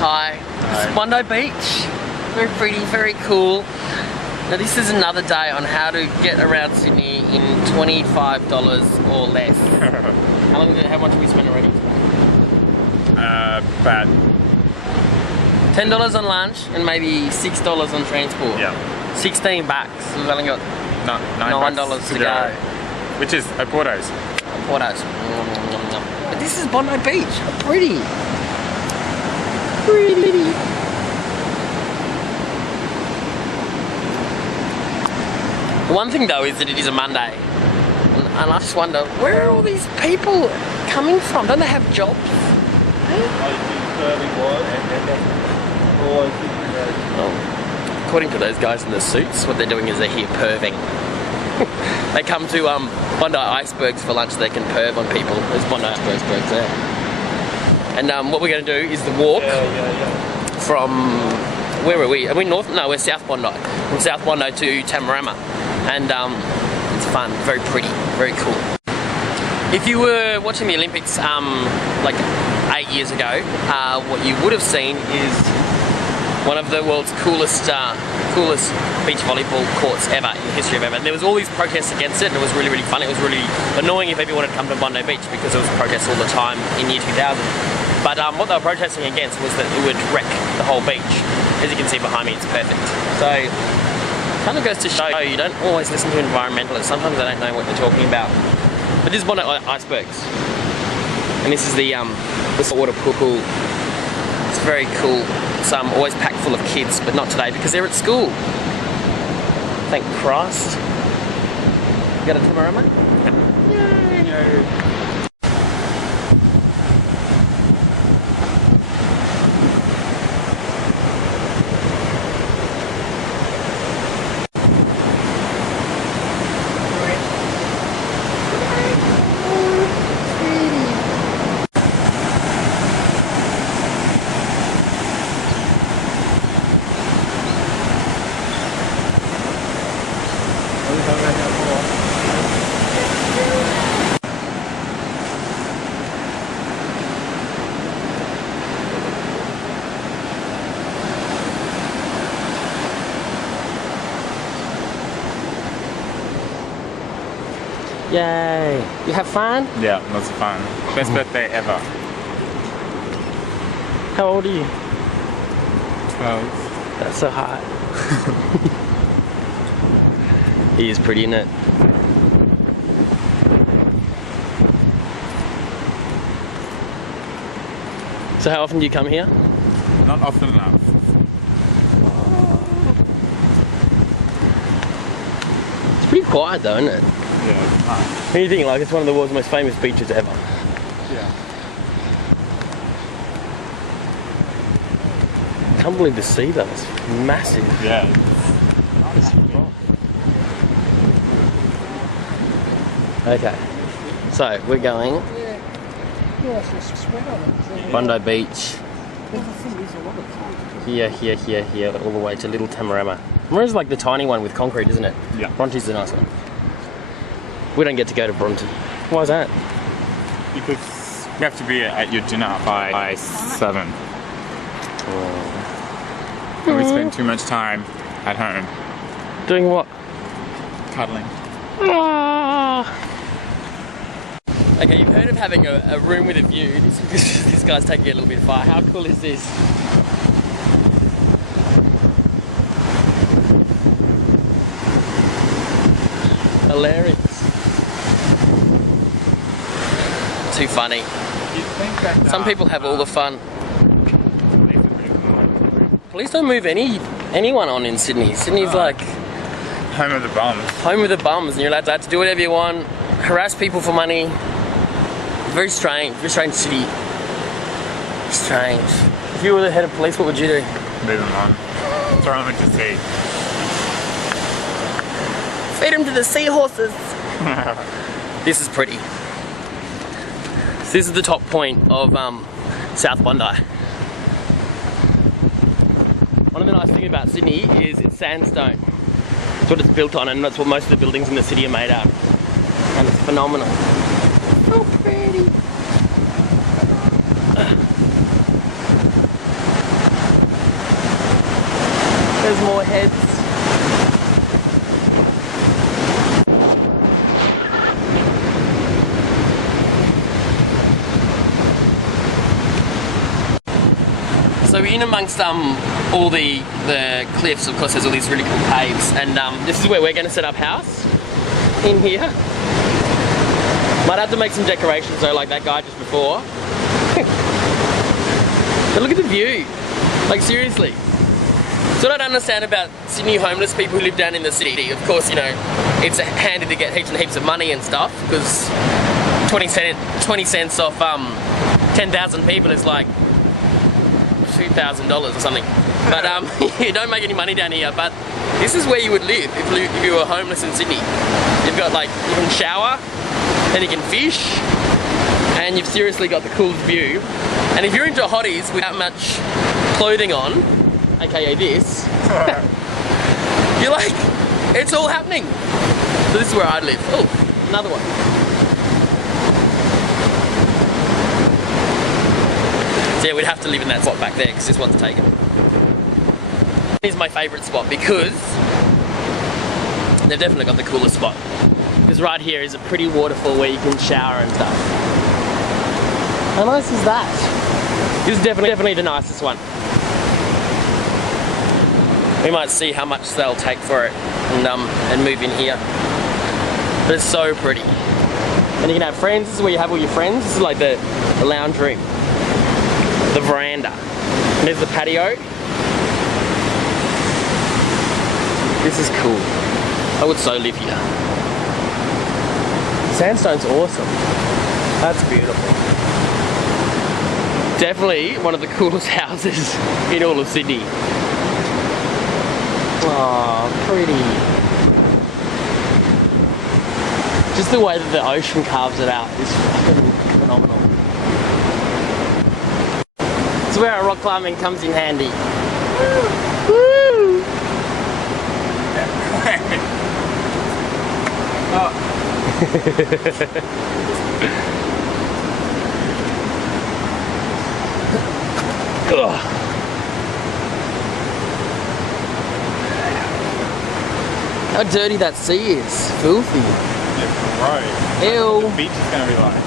Hi. This is Bondi Beach. Very pretty, very cool. Now this is another day on how to get around Sydney in $25 or less. How much have we spent already? About $10 on lunch and maybe $6 on transport. Yeah. 16 bucks. We've only got $9 to go. Which is a Porto's. Porto's. But this is Bondi Beach. Pretty. Pretty. The one thing though is that it is a Monday. And I just wonder, where are all these people coming from? Don't they have jobs? Oh. According to those guys in the suits, what they're doing is they're here perving. They come to Bondi Icebergs for lunch so they can perv on people. There's Bondi Icebergs there. And what we're going to do is the walk from, where are we? Are we north? No, we're South Bondi. From South Bondi to Tamarama. And it's fun, very pretty, very cool. If you were watching the Olympics like 8 years ago, what you would have seen is one of the world's coolest beach volleyball courts ever in the history of ever. There was all these protests against it, and it was really, really fun. It was really annoying if people wanted to come to Bondi Beach because there was protests all the time in year 2000. But what they were protesting against was that it would wreck the whole beach. As you can see behind me, it's perfect. So, kind of goes to show you don't always listen to environmentalists. Sometimes they don't know what they're talking about. But this is Bondi Icebergs, and this is the water pool. It's very cool. It's always packed full of kids, but not today because they're at school. Thank Christ. You got a Tamarama? Yay! Yay! You have fun? Yeah, lots of fun. Best birthday ever. How old are you? 12. That's so hot. He is pretty, isn't it? So how often do you come here? Not often enough. It's pretty quiet though, isn't it? Yeah, it's nice. What do you think? Like, it's one of the world's most famous beaches ever. Yeah. I can't believe the sea though, it's massive. Yeah. Okay, so we're going Bondi Beach. Here, all the way to Little Tamarama. Tamara's like the tiny one with concrete, isn't it? Yeah. Bronte's the nice one. We don't get to go to Bronte. Why is that? Because you have to be at your dinner by 7. And we spend too much time at home. Doing what? Cuddling. Okay, you've heard of having a room with a view. This guy's taking it a little bit far. How cool is this? Hilarious. Too funny. Some people have all the fun. Police don't move anyone on in Sydney. Sydney's like home of the bums. Home of the bums, and you're allowed to do whatever you want, harass people for money. Very strange city. Strange. If you were the head of police, what would you do? Move them on. Throw them into the sea. Feed them to the seahorses. This is pretty. So this is the top point of South Bondi. One of the nice things about Sydney is it's sandstone. That's what it's built on, and that's what most of the buildings in the city are made out of. And it's phenomenal. So pretty. shower heads. So in amongst all the cliffs, of course, there's all these really cool caves, and this is where we're going to set up house, in here. Might have to make some decorations though, like that guy just before. But look at the view, like seriously. So what I don't understand about Sydney homeless people who live down in the city, of course, you know, it's handy to get heaps and heaps of money and stuff, because 20 cents off 10,000 people is like $2,000 or something. But you don't make any money down here, but this is where you would live if you were homeless in Sydney. You've got like, you can shower, and you can fish, and you've seriously got the coolest view. And if you're into hotties without much clothing on, aka this, you're like, it's all happening. So this is where I'd live. Oh, another one. So yeah, we'd have to live in that spot back there because this one's taken. This is my favourite spot because they've definitely got the coolest spot. Because right here is a pretty waterfall where you can shower and stuff. How nice is that? This is definitely the nicest one. We might see how much they'll take for it and move in here. But it's so pretty. And you can have friends. This is where you have all your friends. This is like the lounge room. The veranda. And there's the patio. This is cool. I would so live here. Sandstone's awesome. That's beautiful. Definitely one of the coolest houses in all of Sydney. Oh, pretty. Just the way that the ocean carves it out is fucking phenomenal. It's where our rock climbing comes in handy. Woo! Oh. How dirty that sea is. Filthy. Yeah, right. Ew. The beach is going to be like...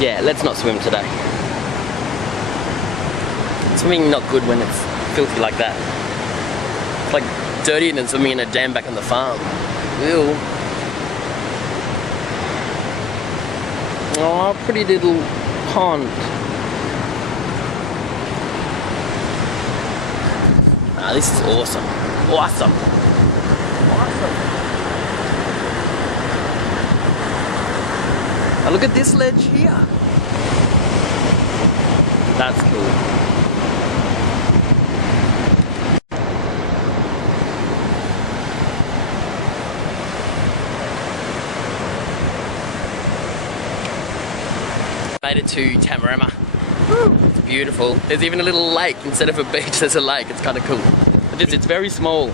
Yeah, let's not swim today. Swimming not good when it's filthy like that. It's like dirtier than swimming in a dam back on the farm. Ew. Oh, pretty little pond. Ah, this is awesome. Awesome. Awesome. Now look at this ledge here. That's cool. Made it to Tamarama. It's beautiful. There's even a little lake. Instead of a beach, there's a lake. It's kind of cool. It's very small.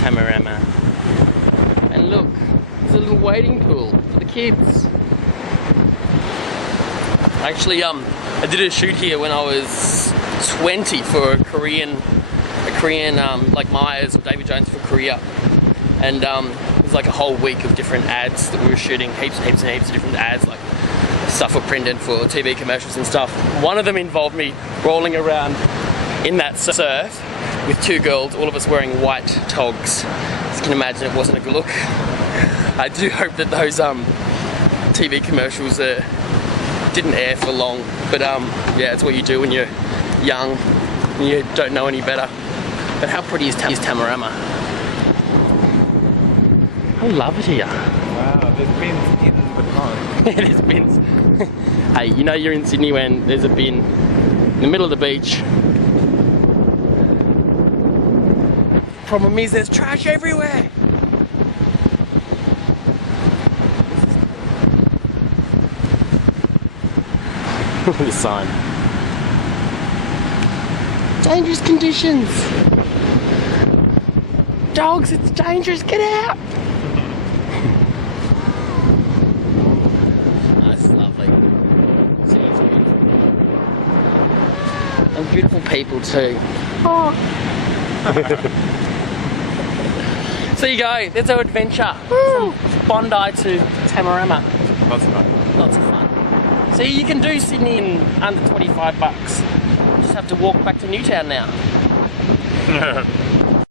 Tamarama. And look, there's a little wading pool for the kids. Actually, I did a shoot here when I was 20 for a Korean like Myers or David Jones for Korea. And it was like a whole week of different ads that we were shooting, heaps and heaps of different ads, like stuff for print and for TV commercials and stuff. One of them involved me rolling around in that surf with two girls, all of us wearing white togs. As you can imagine, it wasn't a good look. I do hope that those TV commercials didn't air for long, but yeah, it's what you do when you're young and you don't know any better. But how pretty is Tamarama? I love it here. Wow, there's bins in the pond. There's bins. Hey, you know you're in Sydney when there's a bin in the middle of the beach. Problem is there's trash everywhere. Look at the sign. Dangerous conditions. Dogs, it's dangerous, get out. And beautiful people too. Oh, So you go, there's our adventure from Bondi to Tamarama. Lots of fun. Lots of fun. See, you can do Sydney in under $25. You just have to walk back to Newtown now.